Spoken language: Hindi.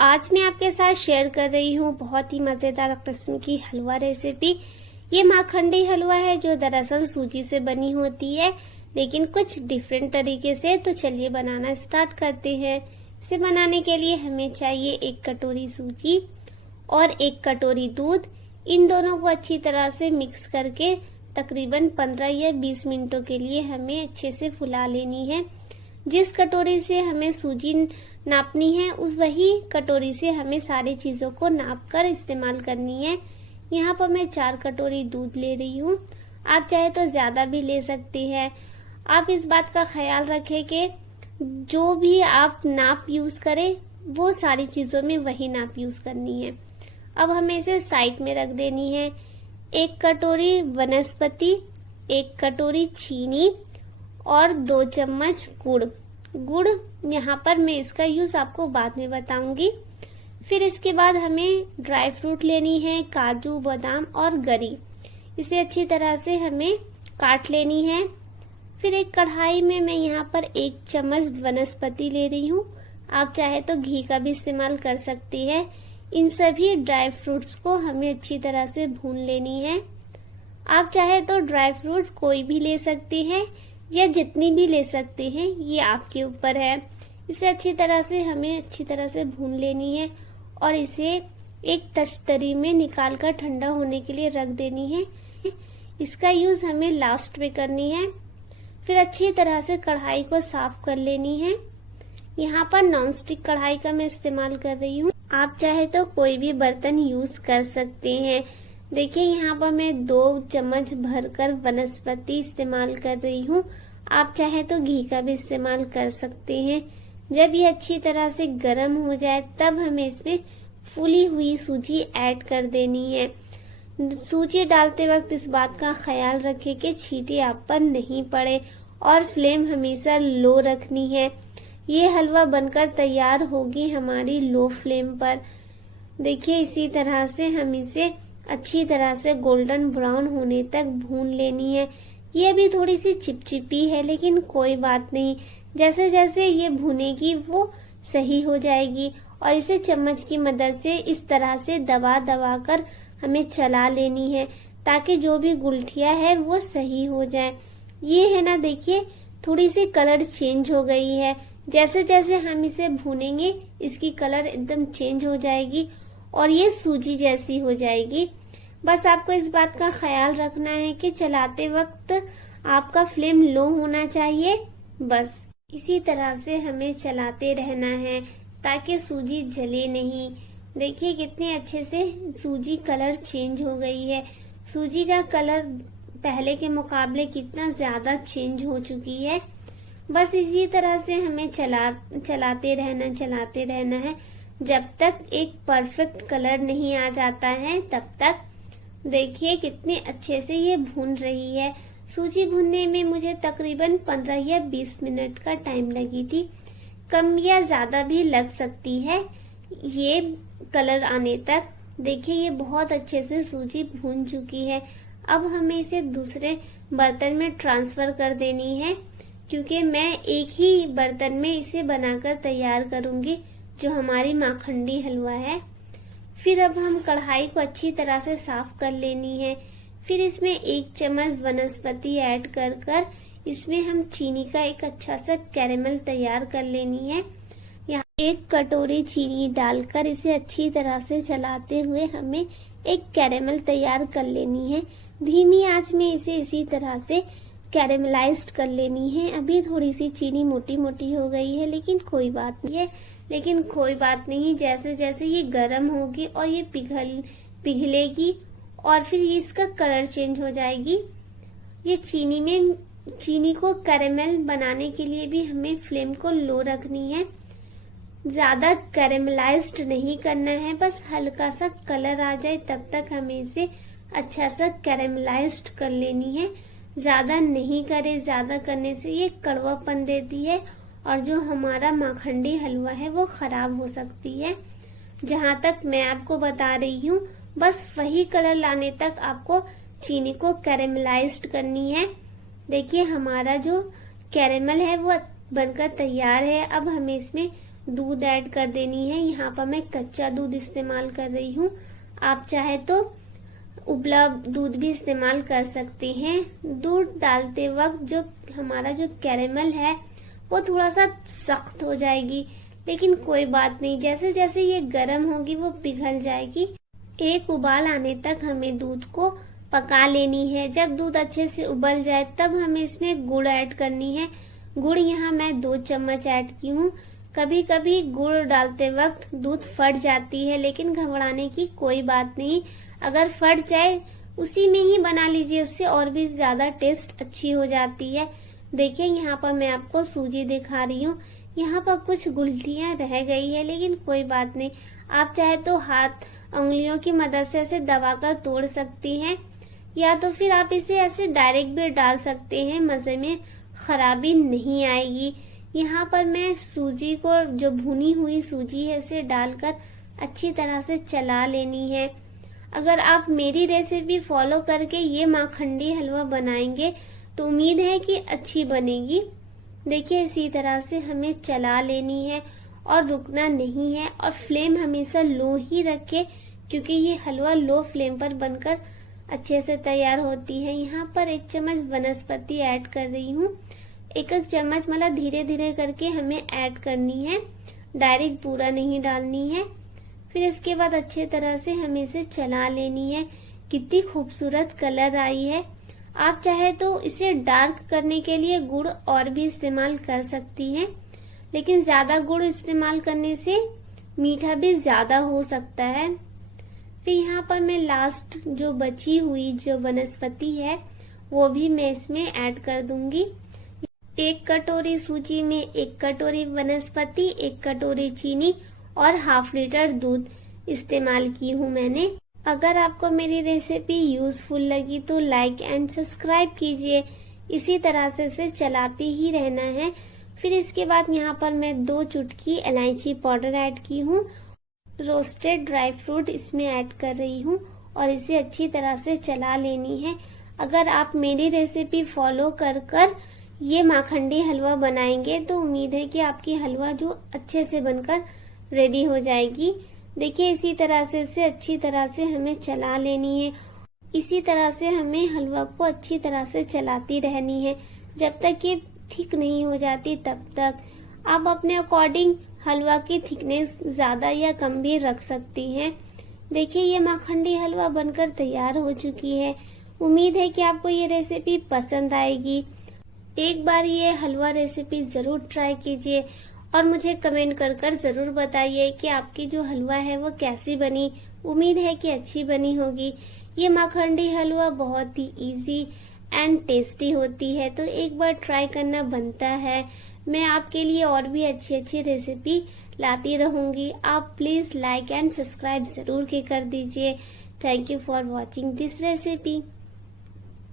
आज मैं आपके साथ शेयर कर रही हूँ बहुत ही मजेदार किस्म की हलवा रेसिपी। ये माखंडी हलवा है जो दरअसल सूजी से बनी होती है, लेकिन कुछ डिफरेंट तरीके से। तो चलिए बनाना स्टार्ट करते हैं। इसे बनाने के लिए हमें चाहिए 1 कटोरी सूजी और 1 कटोरी दूध। इन दोनों को अच्छी तरह से मिक्स करके तकरीबन 15 या 20 मिनटों के लिए हमें अच्छे से फुला लेनी है। जिस कटोरी से हमें सूजी नापनी है उस वही कटोरी से हमें सारी चीजों को नाप कर इस्तेमाल करनी है। यहाँ पर मैं 4 कटोरी दूध ले रही हूँ। आप चाहे तो ज्यादा भी ले सकते हैं। आप इस बात का ख्याल रखें कि जो भी आप नाप यूज करें वो सारी चीजों में वही नाप यूज करनी है। अब हमें इसे साइड में रख देनी है। 1 कटोरी वनस्पति, 1 कटोरी चीनी और 2 चम्मच गुड़ यहाँ पर मैं इसका यूज आपको बाद में बताऊंगी। फिर इसके बाद हमें ड्राई फ्रूट लेनी है, काजू, बादाम और गरी। इसे अच्छी तरह से हमें काट लेनी है। फिर एक कढ़ाई में मैं यहाँ पर 1 चम्मच वनस्पति ले रही हूँ। आप चाहे तो घी का भी इस्तेमाल कर सकती है। इन सभी ड्राई फ्रूट्स को हमें अच्छी तरह से भून लेनी है। आप चाहे तो ड्राई फ्रूट्स कोई भी ले सकते हैं या जितनी भी ले सकते हैं, ये आपके ऊपर है। इसे अच्छी तरह से भून लेनी है और इसे एक तश्तरी में निकाल कर ठंडा होने के लिए रख देनी है। इसका यूज हमें लास्ट में करनी है। फिर अच्छी तरह से कढ़ाई को साफ कर लेनी है। यहाँ पर नॉनस्टिक कढ़ाई का मैं इस्तेमाल कर रही हूँ। आप चाहे तो कोई भी बर्तन यूज कर सकते हैं। देखिए यहाँ पर मैं 2 चम्मच भरकर वनस्पति इस्तेमाल कर रही हूँ। आप चाहे तो घी का भी इस्तेमाल कर सकते हैं। जब ये अच्छी तरह से गर्म हो जाए तब हमें इसमें फूली हुई सूजी ऐड कर देनी है। सूजी डालते वक्त इस बात का ख्याल रखें कि छींटे आप पर नहीं पड़े और फ्लेम हमेशा लो रखनी है। ये हलवा बनकर तैयार होगी हमारी लो फ्लेम पर। देखिए इसी तरह से हम इसे अच्छी तरह से गोल्डन ब्राउन होने तक भून लेनी है। ये अभी थोड़ी सी चिपचिपी है, लेकिन कोई बात नहीं। जैसे जैसे ये भुनेगी वो सही हो जाएगी और इसे चम्मच की मदद से इस तरह से दबा दबा कर हमें चला लेनी है ताकि जो भी गुठलियां है वो सही हो जाए। ये है ना, देखिए थोड़ी सी कलर चेंज हो गई है। जैसे जैसे हम इसे भूनेंगे इसकी कलर एकदम चेंज हो जाएगी और ये सूजी जैसी हो जाएगी। बस आपको इस बात का ख्याल रखना है कि चलाते वक्त आपका फ्लेम लो होना चाहिए। बस इसी तरह से हमें चलाते रहना है ताकि सूजी जले नहीं। देखिए कितने अच्छे से सूजी कलर चेंज हो गई है। सूजी का कलर पहले के मुकाबले कितना ज्यादा चेंज हो चुकी है। बस इसी तरह से हमें चलाते रहना है जब तक एक परफेक्ट कलर नहीं आ जाता है तब तक। देखिए कितने अच्छे से ये भून रही है। सूजी भूनने में मुझे तकरीबन 15 या 20 मिनट का टाइम लगी थी। कम या ज्यादा भी लग सकती है ये कलर आने तक। देखिए ये बहुत अच्छे से सूजी भून चुकी है। अब हमें इसे दूसरे बर्तन में ट्रांसफर कर देनी है, क्योंकि मैं एक ही बर्तन में इसे बनाकर तैयार करूंगी जो हमारी माखंडी हलवा है। फिर अब हम कढ़ाई को अच्छी तरह से साफ कर लेनी है। फिर इसमें 1 चम्मच वनस्पति ऐड कर इसमें हम चीनी का एक अच्छा सा कैरेमल तैयार कर लेनी है। यहाँ 1 कटोरी चीनी डालकर इसे अच्छी तरह से चलाते हुए हमें एक कैरेमल तैयार कर लेनी है। धीमी आंच में इसे इसी तरह से कैरेमलाइज्ड कर लेनी है। अभी थोड़ी सी चीनी मोटी मोटी हो गई है, लेकिन कोई बात नहीं। जैसे जैसे ये गर्म होगी और ये पिघलेगी और फिर इसका कलर चेंज हो जाएगी। ये चीनी को कैरेमल बनाने के लिए भी हमें फ्लेम को लो रखनी है। ज्यादा कैरेमलाइज्ड नहीं करना है, बस हल्का सा कलर आ जाए तब तक हमें इसे अच्छा सा कैरेमलाइज्ड कर लेनी है। ज्यादा नहीं करे, ज्यादा करने से ये कड़वापन देती है और जो हमारा माखंडी हलवा है वो खराब हो सकती है। जहाँ तक मैं आपको बता रही हूँ बस वही कलर लाने तक आपको चीनी को कैरेमलाइज्ड करनी है। देखिए हमारा जो कैरेमल है वो बनकर तैयार है। अब हमें इसमें दूध ऐड कर देनी है। यहाँ पर मैं कच्चा दूध इस्तेमाल कर रही हूँ। आप चाहे तो उबला दूध भी इस्तेमाल कर सकते हैं। दूध डालते वक्त जो हमारा जो कैरेमल है वो थोड़ा सा सख्त हो जाएगी, लेकिन कोई बात नहीं, जैसे जैसे ये गर्म होगी वो पिघल जाएगी। एक उबाल आने तक हमें दूध को पका लेनी है। जब दूध अच्छे से उबल जाए तब हमें इसमें गुड़ ऐड करनी है। गुड़ यहाँ मैं 2 चम्मच ऐड की हूँ। कभी कभी गुड़ डालते वक्त दूध फट जाती है, लेकिन घबराने की कोई बात नहीं। अगर फट जाए उसी में ही बना लीजिए, उससे और भी ज्यादा टेस्ट अच्छी हो जाती है। देखिए यहाँ पर मैं आपको सूजी दिखा रही हूँ। यहाँ पर कुछ गुठलियां रह गई है, लेकिन कोई बात नहीं। आप चाहे तो हाथ उंगलियों की मदद से इसे दबाकर तोड़ सकती हैं, या तो फिर आप इसे ऐसे डायरेक्ट भी डाल सकते हैं। मजे में खराबी नहीं आएगी। यहाँ पर मैं सूजी को, जो भुनी हुई सूजी है, इसे डालकर अच्छी तरह से चला लेनी है। अगर आप मेरी रेसिपी फॉलो करके ये माखंडी हलवा बनाएंगे तो उम्मीद है कि अच्छी बनेगी। देखिए इसी तरह से हमें चला लेनी है और रुकना नहीं है, और फ्लेम हमेशा लो ही रखें, क्योंकि ये हलवा लो फ्लेम पर बनकर अच्छे से तैयार होती है। यहाँ पर 1 चम्मच वनस्पति ऐड कर रही हूँ। एक चम्मच मतलब धीरे धीरे करके हमें ऐड करनी है, डायरेक्ट पूरा नहीं डालनी है। फिर इसके बाद अच्छे तरह से हमें इसे चला लेनी है। कितनी खूबसूरत कलर आई है। आप चाहे तो इसे डार्क करने के लिए गुड़ और भी इस्तेमाल कर सकती हैं, लेकिन ज्यादा गुड़ इस्तेमाल करने से मीठा भी ज्यादा हो सकता है। फिर यहाँ पर मैं लास्ट जो बची हुई जो वनस्पति है वो भी मैं इसमें ऐड कर दूंगी। 1 कटोरी सूजी में 1 कटोरी वनस्पति, 1 कटोरी चीनी और ½ लीटर दूध इस्तेमाल की हूँ मैंने। अगर आपको मेरी रेसिपी यूजफुल लगी तो लाइक एंड सब्सक्राइब कीजिए। इसी तरह से इसे चलाते ही रहना है। फिर इसके बाद यहाँ पर मैं 2 चुटकी इलायची पाउडर ऐड की हूँ। रोस्टेड ड्राई फ्रूट इसमें ऐड कर रही हूँ और इसे अच्छी तरह से चला लेनी है। अगर आप मेरी रेसिपी फॉलो कर ये माखंडी हलवा बनाएंगे तो उम्मीद है कि आपकी हलवा जो अच्छे से बनकर रेडी हो जाएगी। देखिए इसी तरह से इसे अच्छी तरह से हमें चला लेनी है। इसी तरह से हमें हलवा को अच्छी तरह से चलाती रहनी है जब तक ये थिक नहीं हो जाती तब तक। आप अपने अकॉर्डिंग हलवा की थिकनेस ज्यादा या कम भी रख सकती हैं। देखिए ये माखंडी हलवा बनकर तैयार हो चुकी है। उम्मीद है कि आपको ये रेसिपी पसंद आएगी। एक बार ये हलवा रेसिपी जरूर ट्राई कीजिए और मुझे कमेंट कर जरूर बताइए कि आपकी जो हलवा है वो कैसी बनी। उम्मीद है कि अच्छी बनी होगी। ये माखंडी हलवा बहुत ही इजी एंड टेस्टी होती है, तो एक बार ट्राई करना बनता है। मैं आपके लिए और भी अच्छी अच्छी रेसिपी लाती रहूंगी। आप प्लीज लाइक एंड सब्सक्राइब जरूर के कर दीजिए। Thank you for watching this recipe.